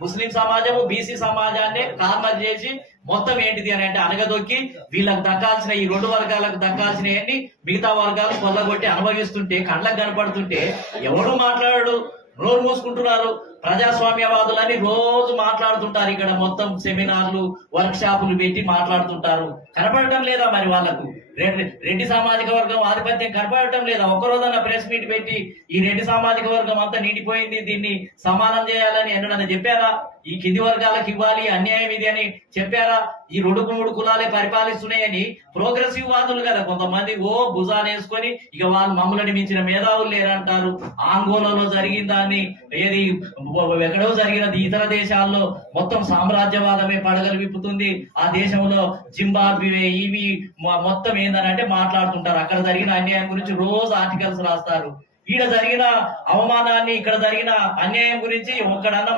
ముస్లిం సమాజము బీసీ సమాజాన్ని కార్నర్ చేసి మొత్తం ఏంటిది అని అంటే అనగదొక్కి వీళ్ళకి దక్కాల్సిన ఈ రెండు వర్గాలకు దక్కాల్సినవన్నీ మిగతా వర్గాలు కొల్లగొట్టి అనుభవిస్తుంటే కళ్ళకు కనపడుతుంటే ఎవడు మాట్లాడాడు నోరు మూసుకుంటున్నారు. ప్రజాస్వామ్యవాదులని రోజు మాట్లాడుతుంటారు ఇక్కడ. మొత్తం సెమినార్లు వర్క్ షాపులు పెట్టి మాట్లాడుతుంటారు. కనపడటం లేదా మరి వాళ్ళకు? రెడ్డి సామాజిక వర్గం ఆధిపత్యం కనపడటం లేదా? ఒక్కరోజన్న ప్రెస్ మీట్ పెట్టి ఈ రెడ్డి సామాజిక వర్గం అంతా నిండిపోయింది దీన్ని సమానం చేయాలని ఎన్నడన్నా చెప్పారా? ఈ కింది వర్గాలకు ఇవ్వాలి అన్యాయం ఇది అని చెప్పారా? ఈ రెండు మూడు కులాలే పరిపాలిస్తున్నాయని ప్రోగ్రెసివ్ వాదులు కదా కొంతమంది. ఓ భుజాలు వేసుకొని ఇక వాళ్ళు మమ్మల్ని మించిన మేధావులు లేరంటారు. ఆంగోలలో జరిగిన దాన్ని ఏది ఎక్కడో జరిగినది ఇతర దేశాల్లో మొత్తం సామ్రాజ్యవాదమే పడగలు విప్పుతుంది. ఆ దేశంలో జింబాబ్వే ఇవి మొత్తం ఏందనంటే మాట్లాడుతుంటారు. అక్కడ జరిగిన అన్యాయం గురించి రోజు ఆర్టికల్స్ రాస్తారు. ఈడ జరిగిన అవమానాన్ని ఇక్కడ జరిగిన అన్యాయం గురించి ఒక్కడన్నా